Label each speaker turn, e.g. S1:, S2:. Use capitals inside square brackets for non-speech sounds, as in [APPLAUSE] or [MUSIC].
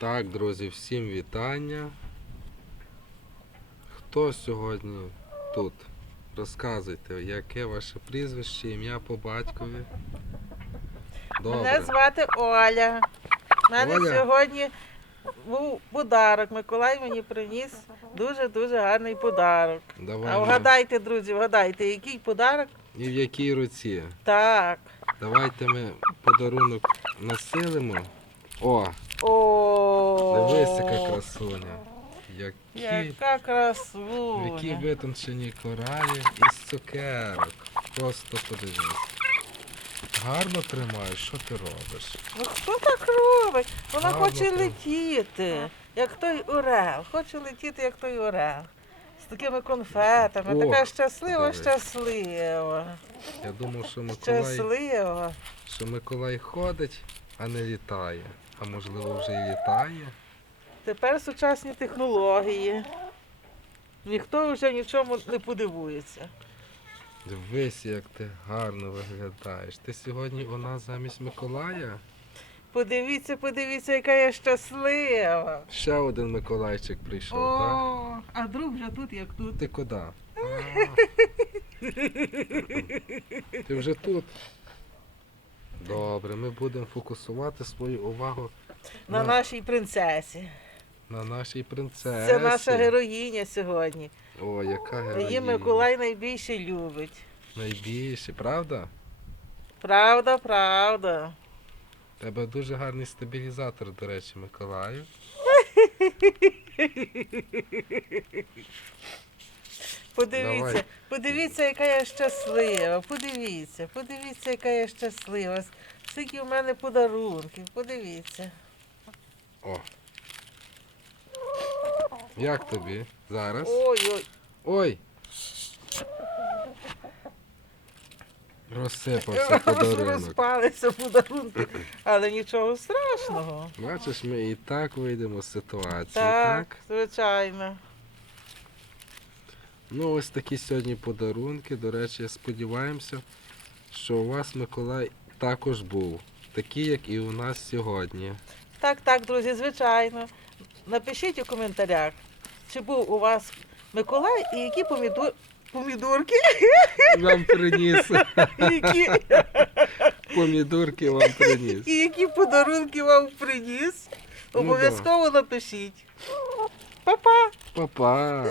S1: Так, друзі, всім вітання. Хто сьогодні тут? Розказуйте, яке ваше прізвище, ім'я по батькові. Добре.
S2: Мене звати Оля. У мене
S1: Оля.
S2: сьогодні був подарок. Миколай мені приніс дуже-дуже гарний подарок.
S1: Давай.
S2: А вгадайте, друзі, вгадайте, який подарок?
S1: І в якій руці?
S2: Так.
S1: Давайте ми подарунок насилимо. О,
S2: О,
S1: дивись, яка красуня. Які,
S2: Яка красуня.
S1: які витончені коралі із цукерок. Просто подивись. Гарно тримаєш, що ти робиш?
S2: Ну хто так робить? Вона
S1: Гарно
S2: хоче
S1: так.
S2: летіти, як той орел. Хоче летіти, як той орел. З такими конфетами.
S1: Ох,
S2: така щаслива,
S1: дивись.
S2: щаслива.
S1: Я думав, що Миколай,
S2: Щаслива.
S1: що Миколай ходить, а не літає. А можливо вже і літає.
S2: Тепер сучасні технології. Ніхто вже нічому не подивується.
S1: Дивись, як ти гарно виглядаєш. Ти сьогодні у нас замість Миколая?
S2: Подивіться, подивіться, яка я щаслива.
S1: Ще один Миколайчик прийшов, так?
S2: О, а друг вже тут, як тут.
S1: Ти куди? А. [LAUGHS] Ти вже тут. Добре, ми будемо фокусувати свою увагу
S2: На нашій принцесі.
S1: на нашій принцесі.
S2: Це наша героїня сьогодні.
S1: О, яка
S2: Її. Миколай найбільше любить.
S1: Найбільше, правда?
S2: Правда, правда.
S1: Тебе дуже гарний стабілізатор, до речі, Миколаю. [LAUGHS]
S2: Подивіться,
S1: Давай.
S2: Подивіться, яка я щаслива. Подивіться, подивіться, яка я щаслива. Скільки в мене подарунків, подивіться.
S1: О. Як тобі зараз?
S2: Ой-ой.
S1: Ой! Розсипався подарунок.
S2: Розпалися подарунки, але нічого страшного.
S1: Бачиш, ми і так вийдемо з ситуації,
S2: Так,
S1: так?
S2: звичайно.
S1: Ну, ось такі сьогодні подарунки. До речі, сподіваємося, що у вас Миколай також був. Такий, як і у нас сьогодні.
S2: Так, так, друзі, звичайно. Напишіть у коментарях, чи був у вас Миколай і які поміду... помідорки,
S1: Вам приніс.
S2: які,
S1: Помідорки вам приніс.
S2: і які подарунки вам приніс.
S1: Ну,
S2: Обов'язково напишіть. Па-па!
S1: Па-па.